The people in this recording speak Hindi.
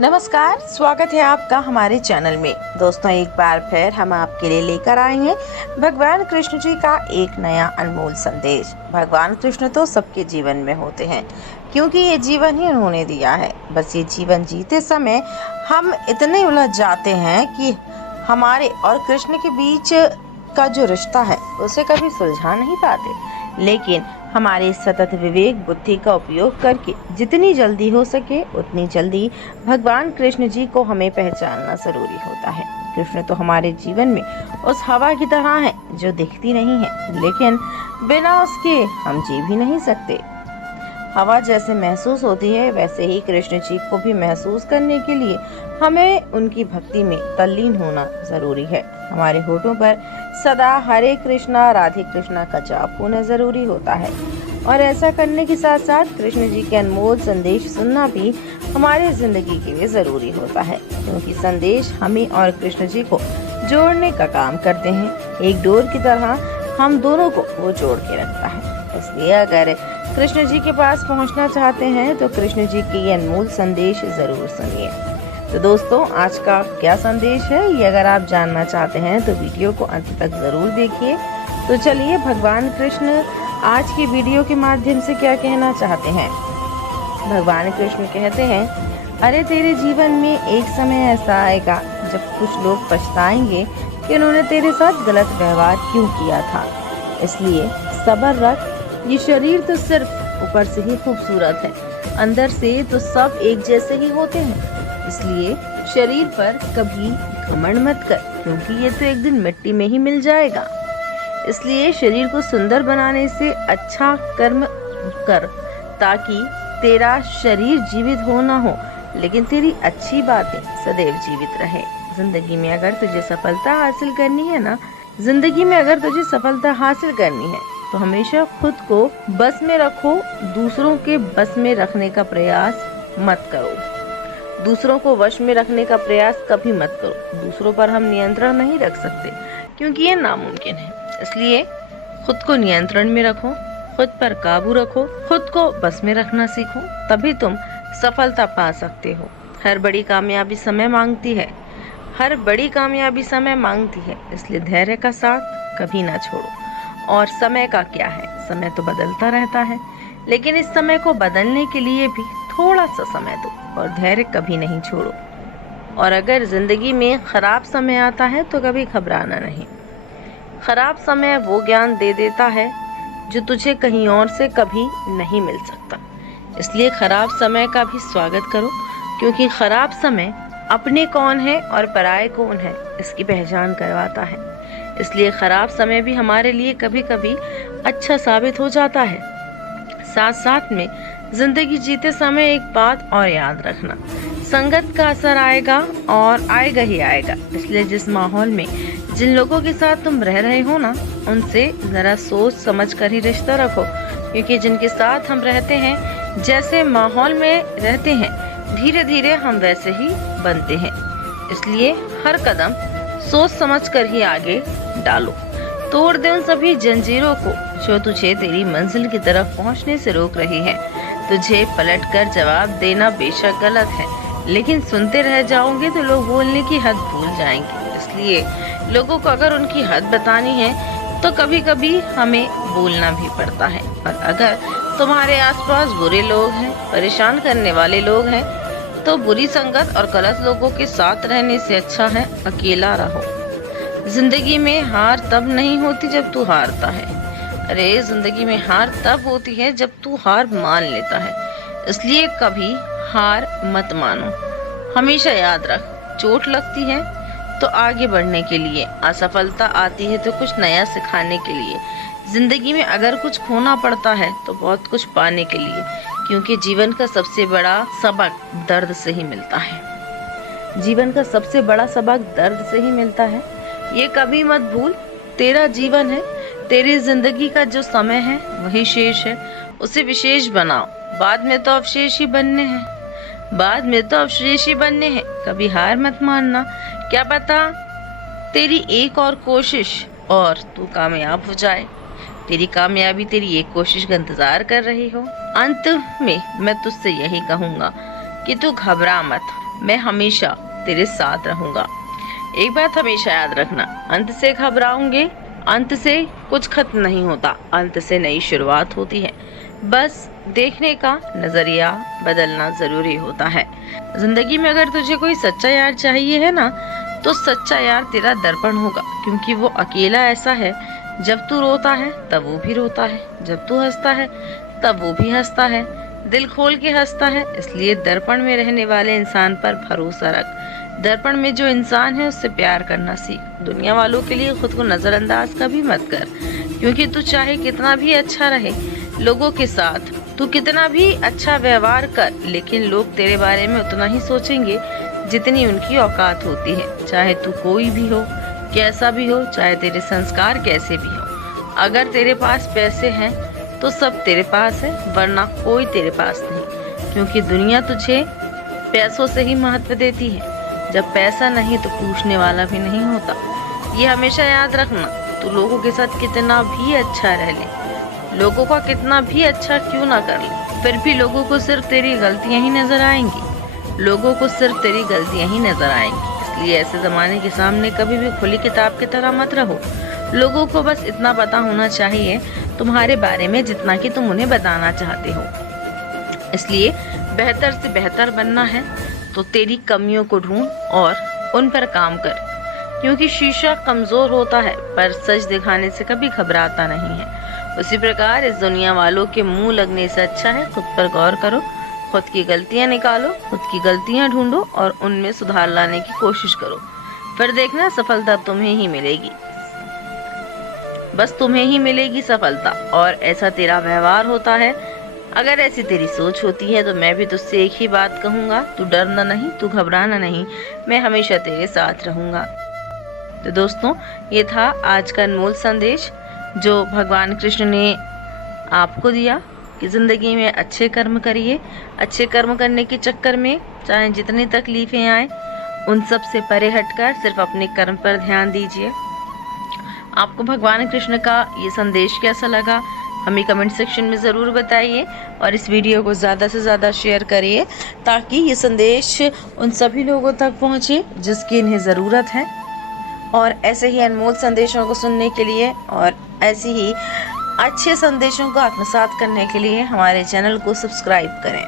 नमस्कार, स्वागत है आपका हमारे चैनल में। दोस्तों, एक बार फिर हम आपके लिए लेकर आए हैं भगवान कृष्ण जी का एक नया अनमोल संदेश। भगवान कृष्ण तो सबके जीवन में होते हैं, क्योंकि ये जीवन ही उन्होंने दिया है। बस ये जीवन जीते समय हम इतने उलझ जाते हैं कि हमारे और कृष्ण के बीच का जो रिश्ता है उसे कभी सुलझा नहीं पाते। लेकिन हमारे सतत विवेक बुद्धि का उपयोग करके जितनी जल्दी हो सके उतनी जल्दी भगवान कृष्ण जी को हमें पहचानना जरूरी होता है। कृष्ण तो हमारे जीवन में उस हवा की तरह है जो दिखती नहीं है, लेकिन बिना उसके हम जी भी नहीं सकते। हवा जैसे महसूस होती है, वैसे ही कृष्ण जी को भी महसूस करने के लिए हमें उनकी भक्ति में तल्लीन होना जरूरी है। हमारे होठों पर सदा हरे कृष्णा राधे कृष्णा का जाप होना जरूरी होता है, और ऐसा करने के साथ साथ कृष्ण जी के अनमोल संदेश सुनना भी हमारे जिंदगी के लिए जरूरी होता है, क्योंकि संदेश हमें और कृष्ण जी को जोड़ने का काम करते हैं। एक डोर की तरह हम दोनों को वो जोड़ के रखता है। इसलिए अगर कृष्ण जी के पास पहुंचना चाहते हैं तो कृष्ण जी के ये अनमोल संदेश जरूर सुनिए। तो दोस्तों, आज का क्या संदेश है ये अगर आप जानना चाहते हैं तो वीडियो को अंत तक जरूर देखिए। तो चलिए, भगवान कृष्ण आज की वीडियो के माध्यम से क्या कहना चाहते हैं। भगवान कृष्ण कहते हैं, अरे तेरे जीवन में एक समय ऐसा आएगा जब कुछ लोग पछताएंगे कि उन्होंने तेरे साथ गलत व्यवहार क्यों किया था। इसलिए सब्र रख। ये शरीर तो सिर्फ ऊपर से ही खूबसूरत है, अंदर से तो सब एक जैसे ही होते हैं। इसलिए शरीर पर कभी घमंड मत कर, क्योंकि ये तो एक दिन मिट्टी में ही मिल जाएगा। इसलिए शरीर को सुंदर बनाने से अच्छा कर्म कर, ताकि तेरा शरीर जीवित हो ना हो, लेकिन तेरी अच्छी बातें सदैव जीवित रहे। जिंदगी में अगर तुझे सफलता हासिल करनी है ना, तो हमेशा खुद को बस में रखो। दूसरों के बस में रखने का प्रयास मत करो। दूसरों को वश में रखने का प्रयास कभी मत करो। दूसरों पर हम नियंत्रण नहीं रख सकते, क्योंकि ये नामुमकिन है। इसलिए खुद को नियंत्रण में रखो, खुद पर काबू रखो, खुद को बस में रखना सीखो, तभी तुम सफलता पा सकते हो। हर बड़ी कामयाबी समय मांगती है, इसलिए धैर्य का साथ कभी ना छोड़ो। और समय का क्या है, समय तो बदलता रहता है, लेकिन इस समय को बदलने के लिए भी थोड़ा सा समय दो और धैर्य कभी नहीं छोड़ो। और अगर जिंदगी में खराब समय आता है तो कभी घबराना नहीं। खराब समय वो ज्ञान दे देता है जो तुझे कहीं और से कभी नहीं मिल सकता। इसलिए खराब समय का भी स्वागत करो, क्योंकि खराब समय अपने कौन है और पराये कौन है इसकी पहचान करवाता है। इसलिए खराब समय भी हमारे लिए कभी कभी अच्छा साबित हो जाता है। साथ साथ में जिंदगी जीते समय एक बात और याद रखना, संगत का असर आएगा और आएगा ही आएगा। इसलिए जिस माहौल में जिन लोगों के साथ तुम रह रहे हो ना, उनसे जरा सोच समझ कर ही रिश्ता रखो, क्योंकि जिनके साथ हम रहते हैं, जैसे माहौल में रहते हैं, धीरे धीरे हम वैसे ही बनते हैं। इसलिए हर कदम सोच समझ कर ही आगे डालो। तोड़ दे उन सभी जंजीरों को जो तुझे तेरी मंजिल की तरफ पहुंचने से रोक रही है। तुझे पलटकर जवाब देना बेशक गलत है, लेकिन सुनते रह जाओगे तो लोग बोलने की हद भूल जाएंगे। इसलिए लोगों को अगर उनकी हद बतानी है तो कभी कभी हमें बोलना भी पड़ता है। और अगर तुम्हारे आसपास बुरे लोग हैं, परेशान करने वाले लोग हैं, तो बुरी संगत और गलत लोगों के साथ रहने से अच्छा है अकेला रहो। जिंदगी में हार तब नहीं होती जब तू हारता है। अरे, जिंदगी में हार तब होती है जब तू हार मान लेता है। इसलिए कभी हार मत मानो। हमेशा याद रख, चोट लगती है तो आगे बढ़ने के लिए, असफलता आती है तो कुछ नया सिखाने के लिए। जिंदगी में अगर कुछ खोना पड़ता है तो बहुत कुछ पाने के लिए, क्योंकि जीवन का सबसे बड़ा सबक दर्द से ही मिलता है। ये कभी मत भूल, तेरा जीवन है, तेरी जिंदगी का जो समय है वही शेष है, उसे विशेष बनाओ। बाद में तो अवशेष ही बनने हैं। कभी हार मत मानना, क्या पता तेरी एक और कोशिश और तू कामयाब हो जाए। तेरी कामयाबी तेरी एक कोशिश का इंतजार कर रही हो। अंत में मैं तुझसे यही कहूँगा कि तू घबरा मत। मैं हमेशा तेरे साथ रहूंगा। एक बात हमेशा याद रखना, अंत से घबराओगे, अंत से कुछ खत्म नहीं होता, अंत से नई शुरुआत होती है। बस देखने का नजरिया बदलना जरूरी होता है। जिंदगी में अगर तुझे कोई सच्चा यार चाहिए है ना, तो सच्चा यार तेरा दर्पण होगा, क्योंकि वो अकेला ऐसा है, जब तू रोता है तब वो भी रोता है, जब तू हंसता है तब वो भी हंसता है, दिल खोल के हंसता है। इसलिए दर्पण में रहने वाले इंसान पर भरोसा रख। दर्पण में जो इंसान है उससे प्यार करना सीख। दुनिया वालों के लिए खुद को नजरअंदाज कभी मत कर, क्योंकि तू चाहे कितना भी अच्छा रहे लोगों के साथ, तू कितना भी अच्छा व्यवहार कर, लेकिन लोग तेरे बारे में उतना ही सोचेंगे जितनी उनकी औकात होती है। चाहे तू कोई भी हो, कैसा भी हो, चाहे तेरे संस्कार कैसे भी हो। अगर तेरे पास पैसे हैं तो सब तेरे पास है, वरना कोई तेरे पास नहीं, क्योंकि दुनिया तुझे पैसों से ही महत्व देती है। जब पैसा नहीं तो पूछने वाला भी नहीं होता। ये हमेशा याद रखना, तू लोगों के साथ कितना भी अच्छा रह ले, लोगों का कितना भी अच्छा क्यों ना कर ले, फिर भी लोगों को सिर्फ तेरी गलतियां ही नजर आएंगी, लोगों को सिर्फ तेरी गलतियां ही नजर आएंगी। इसलिए ऐसे जमाने के सामने कभी भी खुली किताब की तरह मत रहो। लोगों को बस इतना पता होना चाहिए तुम्हारे बारे में जितना कि तुम उन्हें बताना चाहते हो। इसलिए बेहतर से बेहतर बनना है तो तेरी कमियों को ढूंढ और उन पर काम कर, क्योंकि शीशा कमजोर होता है पर सच दिखाने से कभी घबराता नहीं है। उसी प्रकार इस दुनिया वालों के मुंह लगने से अच्छा है खुद पर गौर करो, खुद की गलतियां निकालो, खुद की गलतियां ढूंढो और उनमें सुधार लाने की कोशिश करो। फिर देखना सफलता तुम्हें ही मिलेगी, बस तुम्हें ही मिलेगी सफलता। और ऐसा तेरा व्यवहार होता है, अगर ऐसी तेरी सोच होती है तो मैं भी तुझसे एक ही बात कहूंगा, तू डरना नहीं, तू घबराना नहीं, मैं हमेशा तेरे साथ रहूंगा। तो दोस्तों, ये था आज का अनमोल संदेश जो भगवान कृष्ण ने आपको दिया कि जिंदगी में अच्छे कर्म करिए। अच्छे कर्म करने के चक्कर में चाहे जितनी तकलीफें आए, उन सब से परे हटकर सिर्फ अपने कर्म पर ध्यान दीजिए। आपको भगवान कृष्ण का ये संदेश कैसा लगा हमें कमेंट सेक्शन में ज़रूर बताइए, और इस वीडियो को ज़्यादा से ज़्यादा शेयर करिए ताकि ये संदेश उन सभी लोगों तक पहुँचे जिसकी इन्हें ज़रूरत है। और ऐसे ही अनमोल संदेशों को सुनने के लिए और ऐसे ही अच्छे संदेशों को आत्मसात करने के लिए हमारे चैनल को सब्सक्राइब करें।